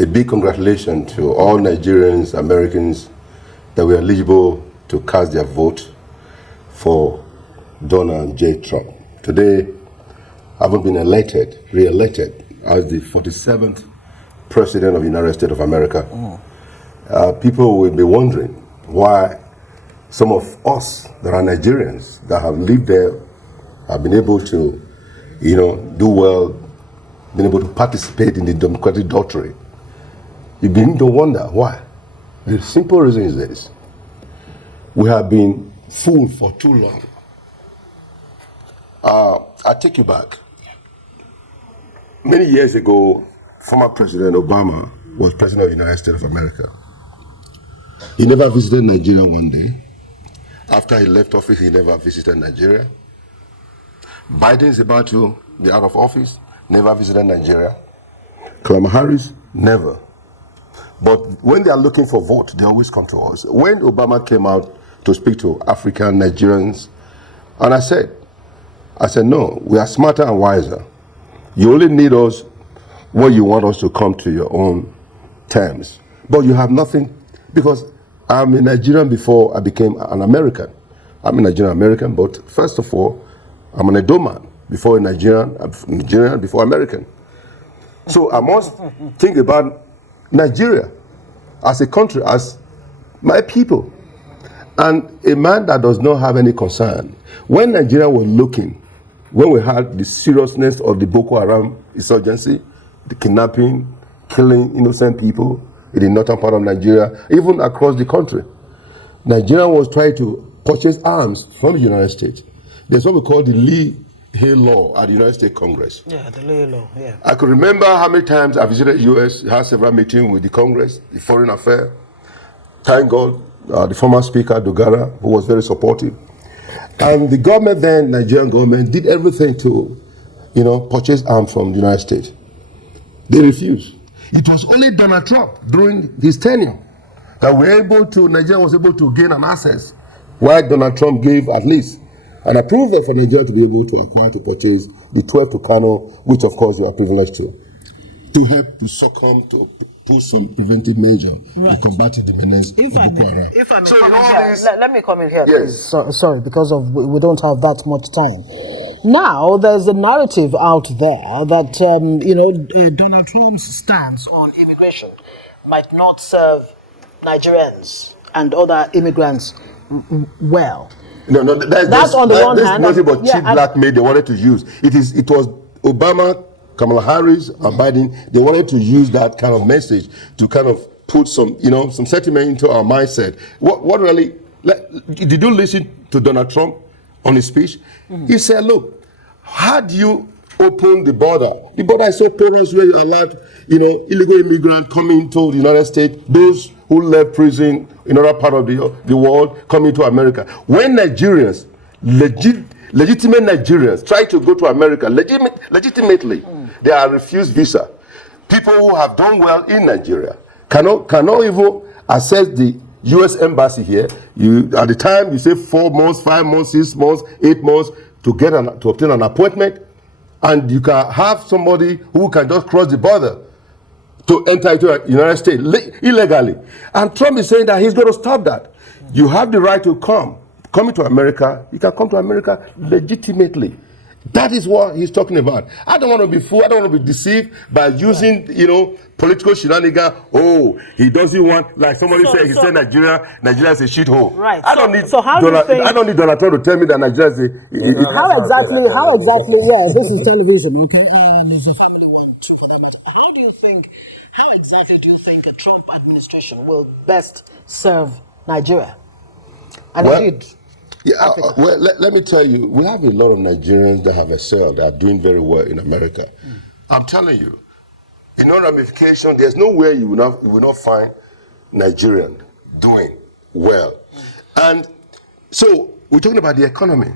a big congratulations to all Nigerians, Americans that were eligible to cast their vote for Donald J. Trump. Today, having been re-elected as the 47th President of the United States of America, people will be wondering why some of us that are Nigerians that have lived there have been able to, do well, been able to participate in the democratic doctrine. You begin to wonder why. The simple reason is this: we have been fooled for too long. I take you back. Many years ago, former President Obama was President of the United States of America. He never visited Nigeria one day. After he left office, he never visited Nigeria. Biden is about to be out of office, never visited Nigeria. Kamala Harris, never. But when they are looking for vote, they always come to us. When Obama came out to speak to African Nigerians, and I said, no, we are smarter and wiser. You only need us when you want us to come to your own terms. But you have nothing, because I'm a Nigerian before I became an American. I'm a Nigerian American, but first of all, I'm an Edo man before a Nigerian before American. So I must think about Nigeria as a country, as my people. And a man that does not have any concern. When Nigeria was looking, when we had the seriousness of the Boko Haram insurgency, the kidnapping, killing innocent people in the northern part of Nigeria, even across the country, Nigeria was trying to purchase arms from the United States. There's what we call the Lee-Hay Law at the United States Congress. Yeah, the Lee-Hay Law, yeah. I could remember how many times I visited the U.S., had several meetings with the Congress, the Foreign Affairs. Thank God, the former Speaker, Dogara, who was very supportive. And the government then, Nigerian government, did everything to, purchase arms from the United States. They refused. It was only Donald Trump during his tenure that Nigeria was able to gain an access, while Donald Trump gave at least an approval for Nigeria to be able to acquire, to purchase the 12 Tucano, which of course you are privileged to help to succumb to put some preventive measure to combat the menace of Boko Haram. If I may let me come in here. Yes. Sorry, because we don't have that much time. Now, there's a narrative out there that, Donald Trump's stance on immigration might not serve Nigerians and other immigrants well. No, that's on the one hand. Nothing but cheap blackmail they wanted to use. It was Obama, Kamala Harris, and Biden. They wanted to use that kind of message to kind of put some sentiment into our mindset. What really? Did you listen to Donald Trump on his speech? He said, "Look, how do you open the border? The border is so porous where you allowed, illegal immigrants coming to the United States, those who left prison in other part of the world coming to America. When Nigerians, legitimate Nigerians, try to go to America legitimately, they are refused visa. People who have done well in Nigeria cannot even access the U.S. embassy here. At the time you say 4 months, 5 months, 6 months, 8 months to obtain an appointment, and you can have somebody who can just cross the border to enter into the United States illegally. And Trump is saying that he's going to stop that. You have the right to come to America. You can come to America legitimately. That is what he's talking about. I don't want to be fooled. I don't want to be deceived by using, political shenanigans. Oh, he doesn't want, like somebody said, he said Nigeria is a shithole. Right. I don't need Donald Trump to tell me that Nigeria is a... How exactly, this is television, okay? And it's a family one. How exactly do you think a Trump administration will best serve Nigeria? And indeed, let me tell you, we have a lot of Nigerians that have excelled, that are doing very well in America. I'm telling you, in all ramification, there's nowhere you will not find Nigerian doing well. And so we're talking about the economy.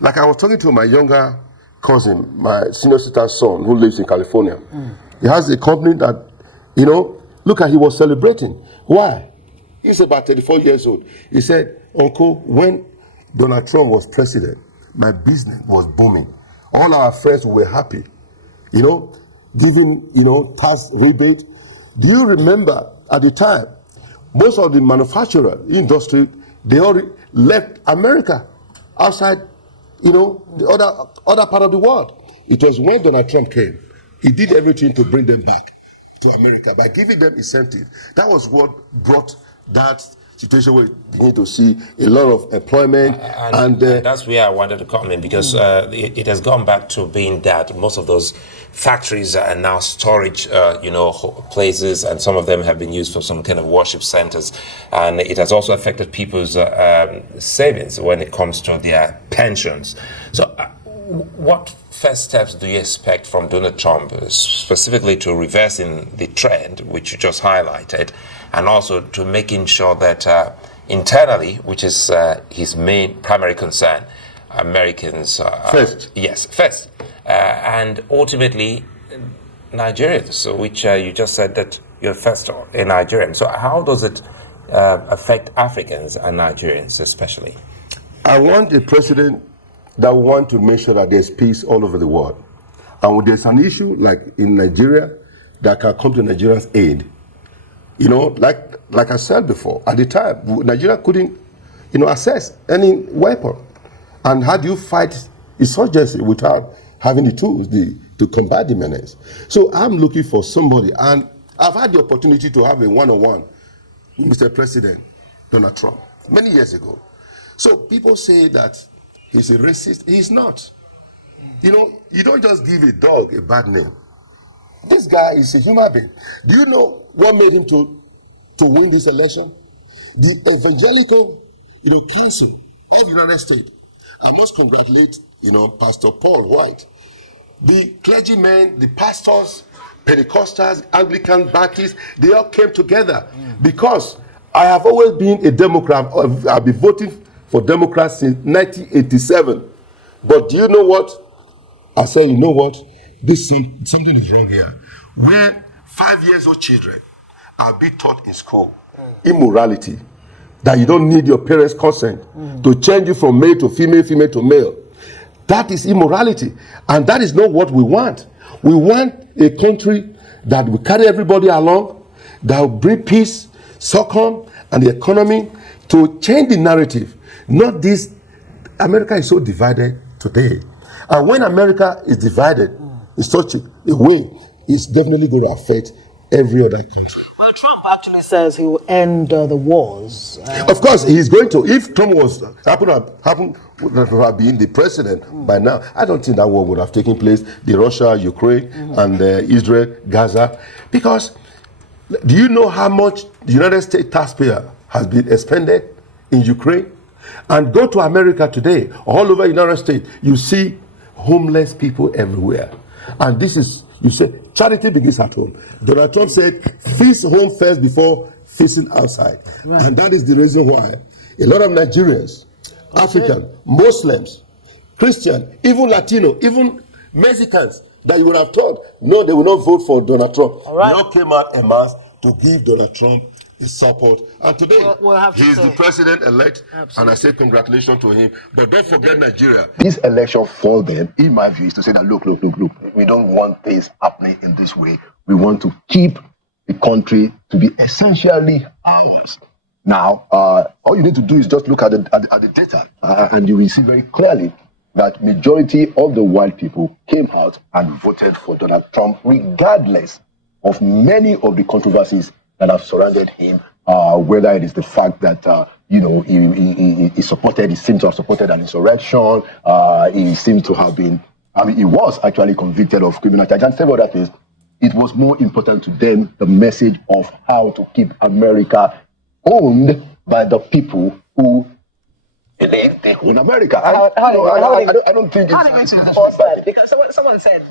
Like I was talking to my younger cousin, my senior sister's son, who lives in California. He has a company that, look at, he was celebrating. Why? He's about 34 years old. He said, Uncle, when Donald Trump was president, my business was booming. All our friends were happy, giving, tax rebate, Do you remember at the time, most of the manufacturer industry, they already left America outside, the other part of the world. It was when Donald Trump came, he did everything to bring them back to America by giving them incentive. That was what brought that situation where we begin to see a lot of employment, and that's where I wanted to come in, because it has gone back to being that most of those factories are now storage, places, and some of them have been used for some kind of worship centers, and it has also affected people's savings when it comes to their pensions. So, what first steps do you expect from Donald Trump, specifically to reversing the trend, which you just highlighted, and also to making sure that internally, which is his main primary concern, Americans first? Yes, first, and ultimately Nigerians, which you just said that you're first in Nigerian. So how does it affect Africans and Nigerians especially? I want a president that want to make sure that there's peace all over the world. And when there's an issue like in Nigeria that can come to Nigerians' aid, like I said before, at the time, Nigeria couldn't, access any weapon. And how do you fight insurgency without having the tools to combat the menace? So I'm looking for somebody, and I've had the opportunity to have a one-on-one with Mr. President Donald Trump many years ago. So people say that he's a racist. He's not. You don't just give a dog a bad name. This guy is a human being. Do you know what made him to win this election? The Evangelical, Council of the United States. I must congratulate, Pastor Paul White. The clergymen, the pastors, Pentecostals, Anglican, Baptists, they all came together because I have always been a Democrat. I've been voting for Democrats since 1987. But do you know what? I said, you know what? Something is wrong here. Where 5-year-old children are being taught in school immorality, that you don't need your parents' consent to change you from male to female, female to male. That is immorality. And that is not what we want. We want a country that will carry everybody along, that will bring peace, succumb, and the economy to change the narrative. Not this. America is so divided today. And when America is divided in such a way, it's definitely going to affect every other country. Well, Trump actually says he will end the wars. Of course, he's going to. If Trump happened to have been the president by now, I don't think that war would have taken place. The Russia, Ukraine, and Israel, Gaza. Because do you know how much the United States taxpayer has been expended in Ukraine? And go to America today, all over the United States, you see homeless people everywhere. And this is, you say, charity begins at home. Donald Trump said, feast home first before feasting outside. Right. And that is the reason why a lot of Nigerians, African, Muslims, Christian, even Latino, even Mexicans that you would have thought, no, they will not vote for Donald Trump. All right. They all came out en masse to give Donald Trump his support. And today, he's the president-elect, and I say congratulations to him. But don't forget Nigeria. This election for them, in my view, is to say that, look, we don't want this happening in this way. We want to keep the country to be essentially ours. Now, all you need to do is just look at the data, and you will see very clearly that majority of the white people came out and voted for Donald Trump, regardless of many of the controversies that have surrounded him, whether it is the fact that he seemed to have supported an insurrection, he seemed to have been, he was actually convicted of criminal charges and several other things. It was more important to them the message of how to keep America owned by the people who believe they own America. I don't think it's that, because someone said,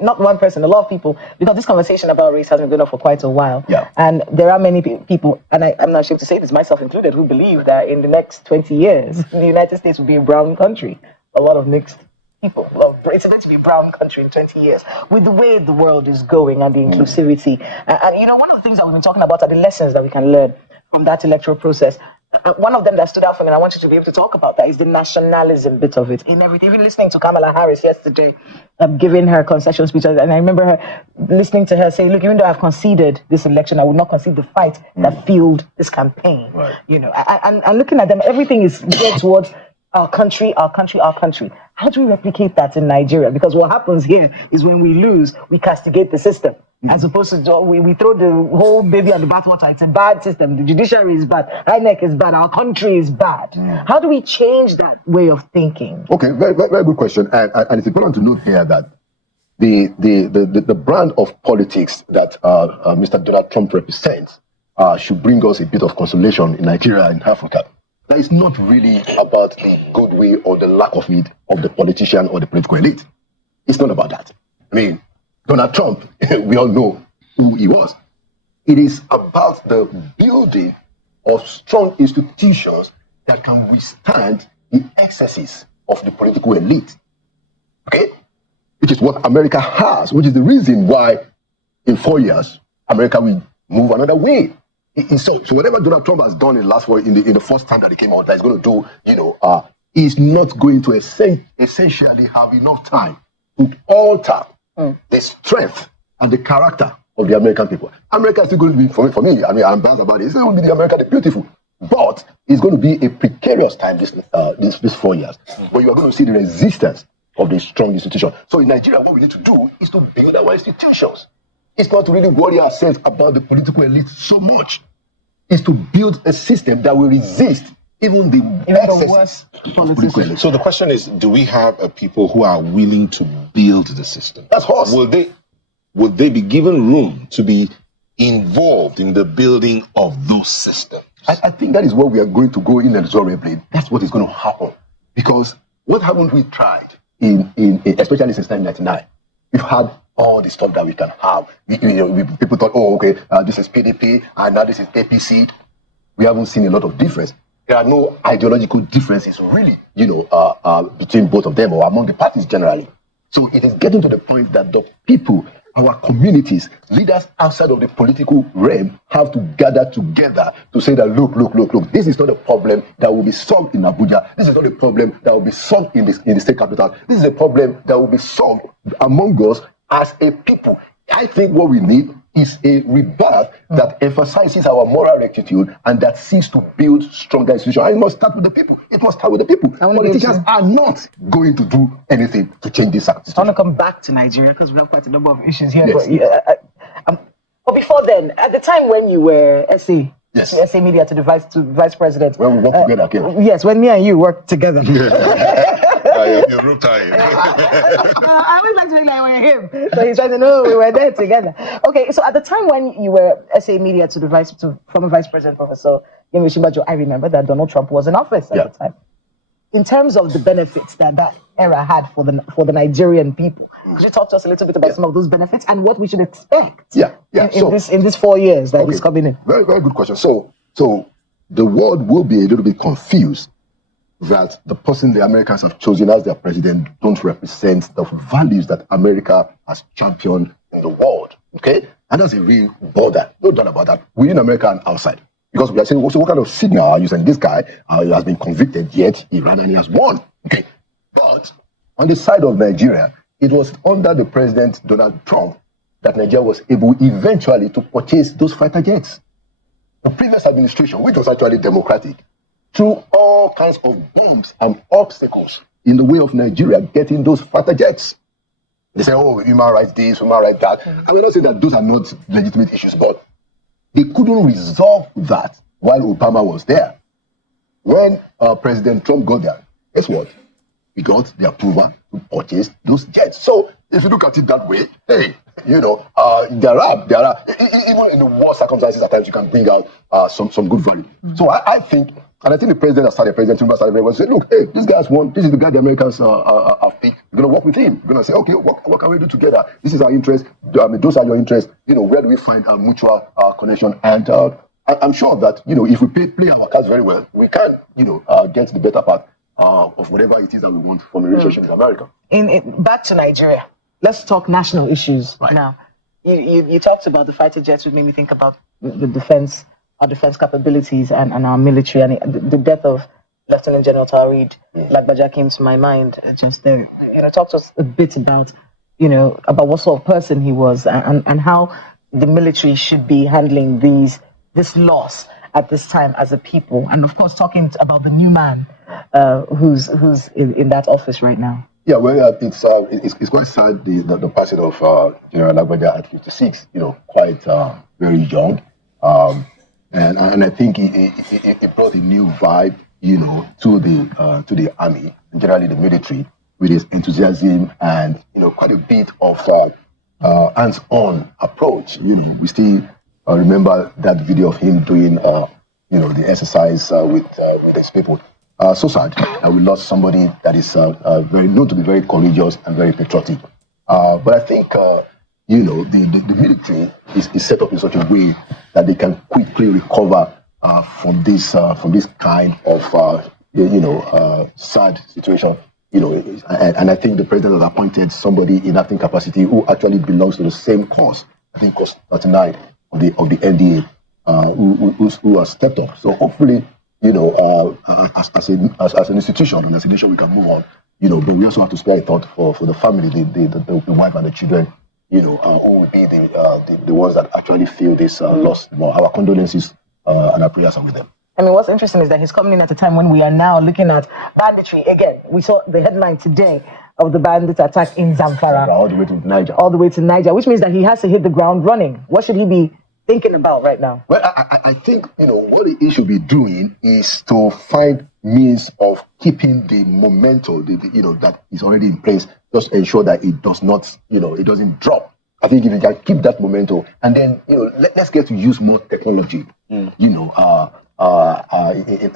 not one person, a lot of people, because this conversation about race has been going on for quite a while. Yeah. And there are many people, and I'm not ashamed to say this, myself included, who believe that in the next 20 years, the United States will be a brown country. A lot of mixed people. Well, it's going to be a brown country in 20 years. With the way the world is going and the inclusivity. And one of the things that we've been talking about are the lessons that we can learn from that electoral process. one of them that stood out for me, and I want you to be able to talk about that, is the nationalism bit of it in everything. Even listening to Kamala Harris yesterday, giving her concession speech, and I remember her listening to her say, "Look, even though I've conceded this election, I would not concede the fight that fueled this campaign." Right. You know, and looking at them, everything is geared towards our country, our country, our country. How do we replicate that in Nigeria? Because what happens here is when we lose, we castigate the system. As opposed to we throw the whole baby on the bathwater. It's a bad system. The judiciary is bad. INEC is bad. Our country is bad. How do we change that way of thinking? Okay, very, very, very good question. And it's important to note here that the brand of politics that Mr. Donald Trump represents should bring us a bit of consolation in Nigeria and Africa. That is not really about the good will or the lack of it of the politician or the political elite. It's not about that. I mean, Donald Trump, we all know who he was. It is about the building of strong institutions that can withstand the excesses of the political elite. Okay? Which is what America has, which is the reason why in 4 years, America will move another way. So whatever Donald Trump has done in the last 4 in the first time that he came out, that he's going to do, he's not going to essentially have enough time to alter the strength and the character of the American people. America is still going to be, for me, I mean, I'm bad about it. It's going to be the America the beautiful. But it's going to be a precarious time this 4 years. But you are going to see the resistance of the strong institution. So in Nigeria, what we need to do is to build our institutions. It's not to really worry ourselves about the political elite so much. It's to build a system that will resist even the worst political elite. So the question is, do we have a people who are willing to build the system? That's horse. Would they be given room to be involved in the building of those systems? I think that is what we are going to go inexorably. That's what is going to happen. Because what haven't we tried in especially since 1999? We've had all the stuff that we can have. People thought, oh, okay, this is PDP and now this is APC. We haven't seen a lot of difference. There are no ideological differences really, between both of them or among the parties generally. So it is getting to the point that the people, our communities, leaders outside of the political realm have to gather together to say that, look, this is not a problem that will be solved in Abuja. This is not a problem that will be solved in the state capital. This is a problem that will be solved among us as a people. I think what we need is a rebirth that emphasizes our moral rectitude and that seeks to build stronger institutions. And it must start with the people. It must start with the people. Politicians are not going to do anything to change this situation. I want to come back to Nigeria because we have quite a number of issues here. Yes. But before then, at the time when you were SA, yes, SA Media to vice president. When we worked together again. Yes, when me and you worked together. You're root tying. I always like to think like we're him. So he's trying to know we were there together. Okay, so at the time when you were SA Media to former Vice President Professor Yemi Osinbajo, I remember that Donald Trump was in office at the time. In terms of the benefits that era had for the Nigerian people, could you talk to us a little bit about some of those benefits and what we should expect in this 4 years that is coming in? Very, very good question. So the world will be a little bit confused that the person the Americans have chosen as their president don't represent the values that America has championed in the world. Okay? And that's a real border. No doubt about that. Within America and outside. Because we are saying, so what kind of signal are you saying? This guy has been convicted, yet he ran and he has won. Okay. But on the side of Nigeria, it was under the President Donald Trump that Nigeria was able eventually to purchase those fighter jets. The previous administration, which was actually democratic, threw all kinds of bombs and obstacles in the way of Nigeria getting those fighter jets. They say, oh, human rights this, human rights that. I will not say that those are not legitimate issues, but they couldn't resolve that while Obama was there. When President Trump got there, guess what? He got the approval to purchase those jets. So if you look at it that way, hey, there are even in the worst circumstances at times you can bring out some good value. So I think the president has started, President Trump has started, say, look, hey, this guy's won. This is the guy the Americans have picked. We're going to work with him. We're going to say, okay, what can we do together? This is our interest. Those are your interests. Where do we find a mutual connection? And I'm sure that, if we play our cards very well, we can, get the better part of whatever it is that we want from a relationship with America. Back to Nigeria. Let's talk national issues now. You talked about the fighter jets, which made me think about the defense our defense capabilities and our military. And the death of Lieutenant General Taoreed Lagbaja came to my mind just there. Talk to us a bit about, about what sort of person he was and how the military should be handling this loss at this time as a people. And of course, talking about the new man who's in that office right now. Yeah, well, it's quite sad the passing of General Lagbaja at 56. Quite very young, and I think it brought a new vibe, to the army and generally the military with his enthusiasm and quite a bit of hands-on approach. We still remember that video of him doing the exercise with his people. So sad that we lost somebody that is very known to be very courageous and very patriotic. But I think the military is set up in such a way that they can quickly recover from this kind of sad situation. And I think the president has appointed somebody in acting capacity who actually belongs to the same cause. I think cause 39 of the NDA who has stepped up. So hopefully, as an institution, we can move on. But we also have to spare a thought for the family, the wife and the children. Who will be the ones that actually feel this loss. Our condolences and our prayers are with them. I mean, what's interesting is that he's coming in at a time when we are now looking at banditry. Again, we saw the headline today of the bandit attack in Zamfara. All the way to Niger. All the way to Niger, which means that he has to hit the ground running. What should he be thinking about right now? Well, I think, what he should be doing is to find means of keeping the momentum, that is already in place. Just ensure that it does not, it doesn't drop. I think if you can keep that momentum, and then, let's get to use more technology, in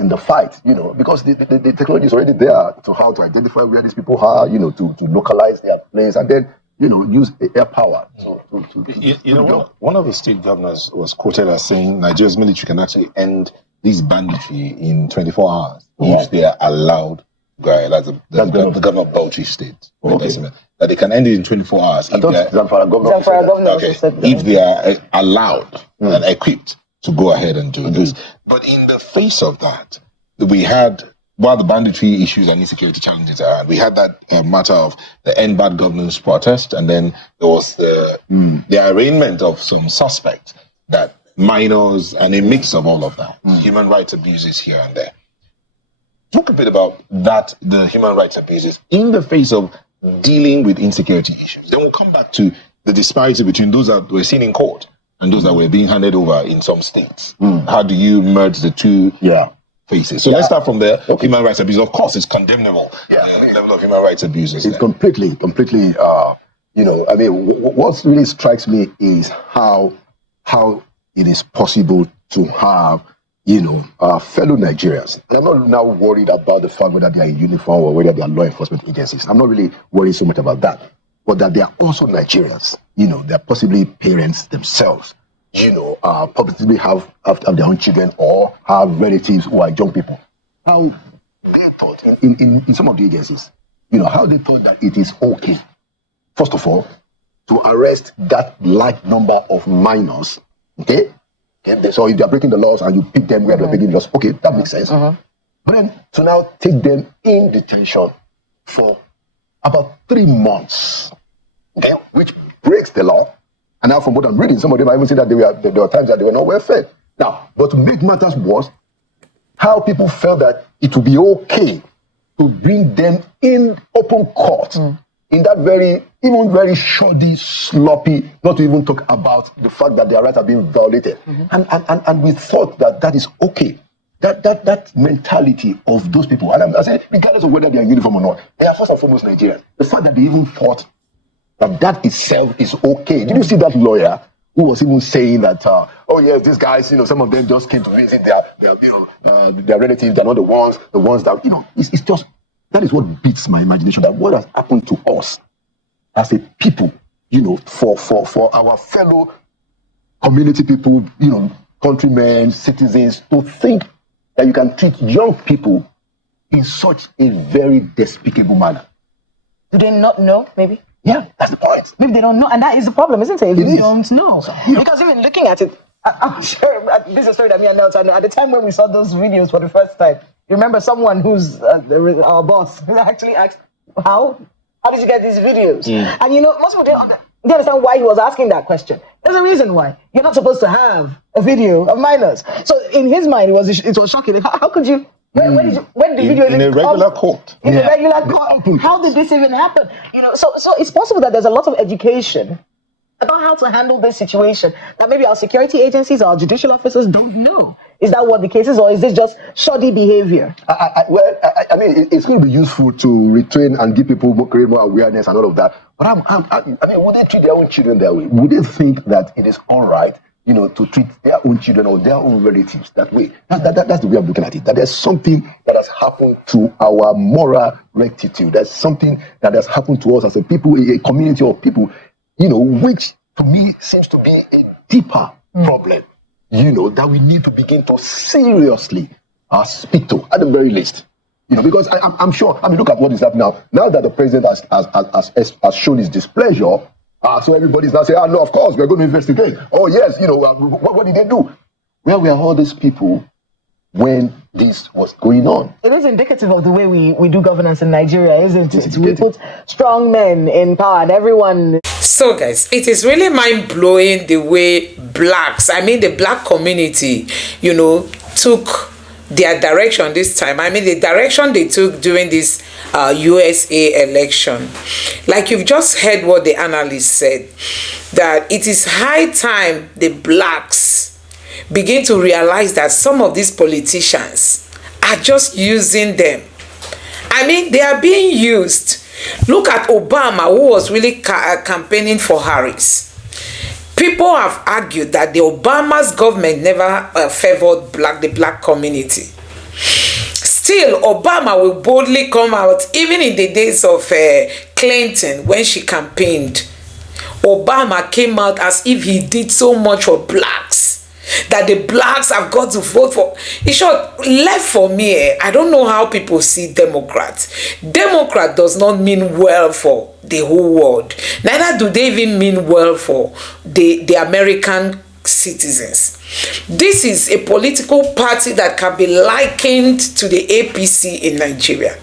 the fight, because the technology is already there to how to identify where these people are, to localize their place, and then, use air power. One of the state governors was quoted as saying Nigeria's military can actually end this banditry in 24 hours if they are allowed. That's the governor of Bauchi State. Okay. That they can end it in 24 hours. Zamfara governor okay. If they are allowed and equipped to go ahead and do this. But in the face of that, we had, while the banditry issues and insecurity challenges are, we had that matter of the End Bad Governance protest, and then there was the arraignment of some suspects, that minors, and a mix of all of that, human rights abuses here and there. Talk a bit about that, the human rights abuses in the face of dealing with insecurity issues. Then we'll come back to the disparity between those that were seen in court and those that were being handed over in some states. How do you merge the two faces? So let's start from there. Human rights abuse, of course, it's condemnable. Level of human rights abuses. It's completely. I mean, what really strikes me is how it is possible to have fellow Nigerians. And I'm not now worried about the fact whether they are in uniform or whether they are law enforcement agencies. I'm not really worried so much about that. But that they are also Nigerians. They're possibly parents themselves. Possibly have their own children or have relatives who are young people. How they thought in some of the agencies, how they thought that it is okay, first of all, to arrest that large number of minors, okay? So if they are breaking the laws and you pick them where they're breaking the laws, okay, that makes sense. But then to now take them in detention for about 3 months, okay, which breaks the law. And now from what I'm reading, some of them I even say that there were times that they were not well fed. Now, but to make matters worse, how people felt that it would be okay to bring them in open court in that very shoddy, sloppy, not to even talk about the fact that their rights are being violated. And we thought that is okay. That mentality of those people, and I say, regardless of whether they are in uniform or not, they are first and foremost Nigerians. The fact that they even thought that itself is okay. Did you see that lawyer who was even saying that, oh yes, these guys, some of them just came to visit their relatives, they're not the ones that, it's just, that is what beats my imagination, that what has happened to us as a people, for our fellow community people, countrymen, citizens, to think that you can treat young people in such a very despicable manner. Do they not know, maybe? Yeah, that's the point. Maybe they don't know, and that is the problem, isn't it? They don't know. Because even looking at it, I'm sure this is a story that me and Nelson, at the time when we saw those videos for the first time, you remember someone who's our boss actually asked, how did you get these videos? And most people don't understand why he was asking that question. There's a reason why. You're not supposed to have a video of minors. So in his mind, it was shocking. How could you? When the video in a regular court? In a regular court. How did this even happen? So it's possible that there's a lot of education about how to handle this situation that maybe our security agencies or our judicial officers don't know. Is that what the case is, or is this just shoddy behavior? I mean, it's going to be useful to retrain and give people create more awareness and all of that. But I mean, would they treat their own children that way? Would they think that it is all right, to treat their own children or their own relatives that way? That's the way of looking at it. That there's something that has happened to our moral rectitude. There's something that has happened to us as a people, a community of people, which to me seems to be a deeper problem, that we need to begin to seriously speak to, at the very least. Because I'm sure, look at what is happening now. Now that the president has shown his displeasure, so everybody's now saying, no, of course, we're going to investigate. Oh, yes, what did they do? Where were all these people when this was going on? It is indicative of the way we do governance in Nigeria, isn't it? We put strong men in power and everyone. So guys, it is really mind-blowing the way the black community, took their direction this time. The direction they took during this USA election. Like you've just heard what the analyst said, that it is high time the blacks begin to realize that some of these politicians are just using them. They are being used. Look at Obama, who was really campaigning for Harris. People have argued that the Obama's government never favored the black community. Still, Obama will boldly come out, even in the days of Clinton, when she campaigned. Obama came out as if he did so much for blacks, that the blacks have got to vote for. In short, left for me, I don't know how people see Democrats. Democrat does not mean well for the whole world. Neither do they even mean well for the American citizens. This is a political party that can be likened to the APC in Nigeria.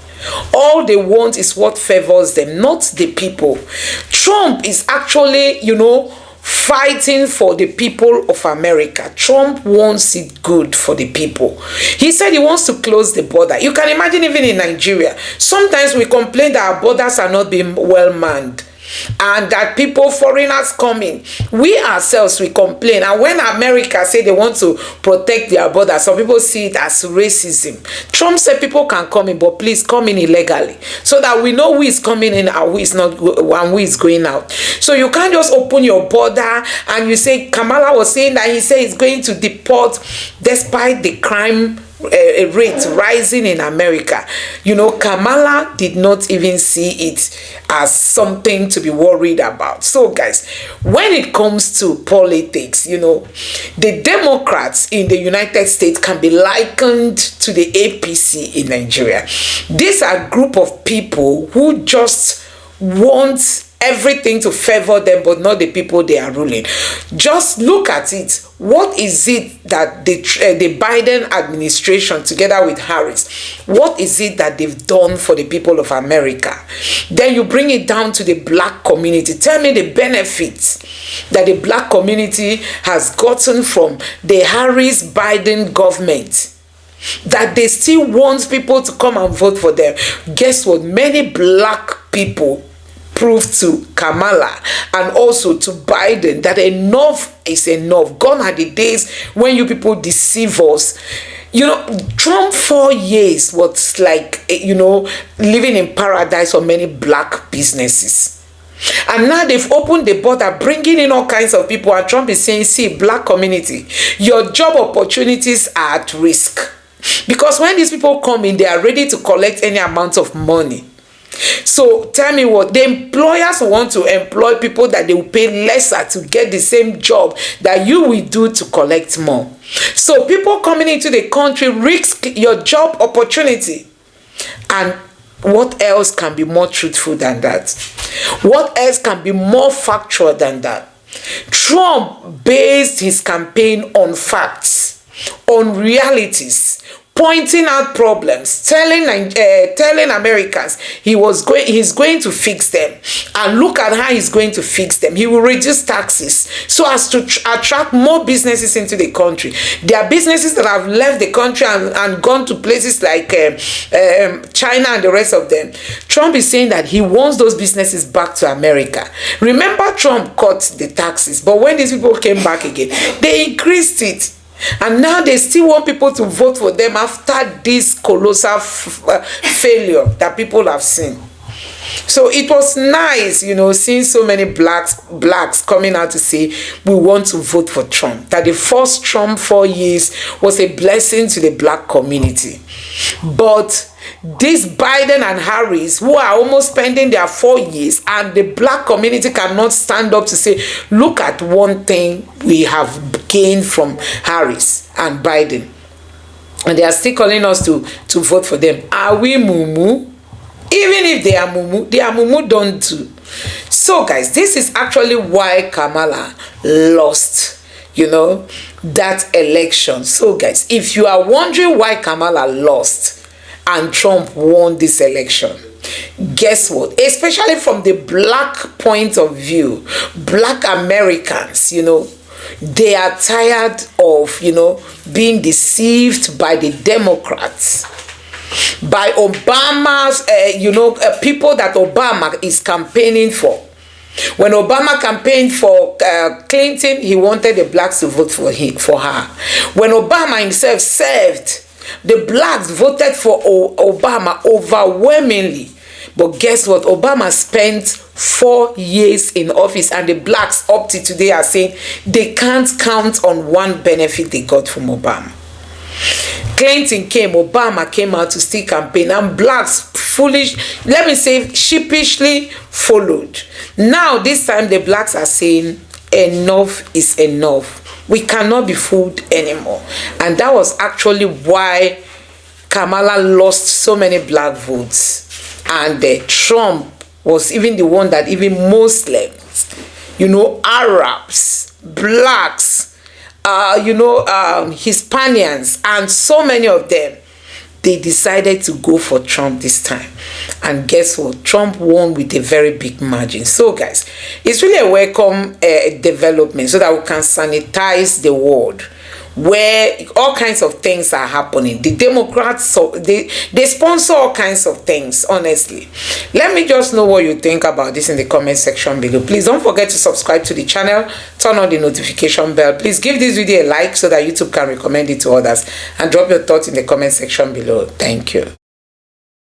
All they want is what favors them, not the people. Trump is actually, fighting for the people of America. Trump wants it good for the people. He said he wants to close the border. You can imagine even in Nigeria, sometimes we complain that our borders are not being well manned, and that foreigners coming. We ourselves, we complain. And when America say they want to protect their border, some people see it as racism. Trump said people can come in, but please come in illegally, so that we know who is coming in and who is not, and who is going out. So you can't just open your border and you say, Kamala was saying that he said he's going to deport despite the crime rate rising in America. Kamala did not even see it as something to be worried about. So guys, when it comes to politics, the Democrats in the United States can be likened to the APC in Nigeria. These are a group of people who just want everything to favor them, but not the people they are ruling. Just look at it. What is it that the Biden administration, together with Harris, what is it that they've done for the people of America? Then you bring it down to the black community. Tell me the benefits that the black community has gotten from the Harris-Biden government, that they still want people to come and vote for them. Guess what? Many black people proved to Kamala and also to Biden that enough is enough. Gone are the days when you people deceive us. Trump 4 years was like, living in paradise for many black businesses. And now they've opened the border, bringing in all kinds of people, and Trump is saying, see, black community, your job opportunities are at risk. Because when these people come in, they are ready to collect any amount of money. So tell me what, the employers want to employ people that they will pay lesser to get the same job that you will do to collect more. So people coming into the country risk your job opportunity. And what else can be more truthful than that? What else can be more factual than that? Trump based his campaign on facts, on realities, pointing out problems, telling Americans he's going to fix them, and look at how he's going to fix them. He will reduce taxes so as to attract more businesses into the country. There are businesses that have left the country and gone to places like China and the rest of them. Trump is saying that he wants those businesses back to America. Remember, Trump cut the taxes, but when these people came back again, they increased it. And now they still want people to vote for them after this colossal failure that people have seen. So it was nice, you know, seeing so many blacks coming out to say we want to vote for Trump. That the first Trump 4 years was a blessing to the black community. But this Biden and Harris, who are almost spending their 4 years, and the black community cannot stand up to say, look at one thing we have gained from Harris and Biden. And they are still calling us to vote for them. Are we mumu? Even if they are mumu don't do. So guys, this is actually why Kamala lost, you know, that election. So guys, if you are wondering why Kamala lost and Trump won this election, guess what? Especially from the black point of view, black Americans, you know, they are tired of, you know, being deceived by the Democrats, by Obama's, people that Obama is campaigning for. When Obama campaigned for Clinton, he wanted the blacks to vote for her. When Obama himself served, the blacks voted for Obama overwhelmingly. But guess what? Obama spent 4 years in office, and the blacks up to today are saying they can't count on one benefit they got from Obama. Clinton came, Obama came out to still campaign, and blacks sheepishly followed. Now this time the blacks are saying enough is enough. We cannot be fooled anymore. And that was actually why Kamala lost so many black votes. And Trump was even the one that even Muslims, you know, Arabs, blacks, Hispanians, and so many of them, they decided to go for Trump this time. And guess what? Trump won with a very big margin. So guys, it's really a welcome development so that we can sanitize the world, where all kinds of things are happening. The Democrats, they sponsor all kinds of things, honestly. Let me just know what you think about this in the comment section below. Please don't forget to subscribe to the channel, turn on the notification bell. Please give this video a like so that YouTube can recommend it to others, and drop your thoughts in the comment section below. Thank you.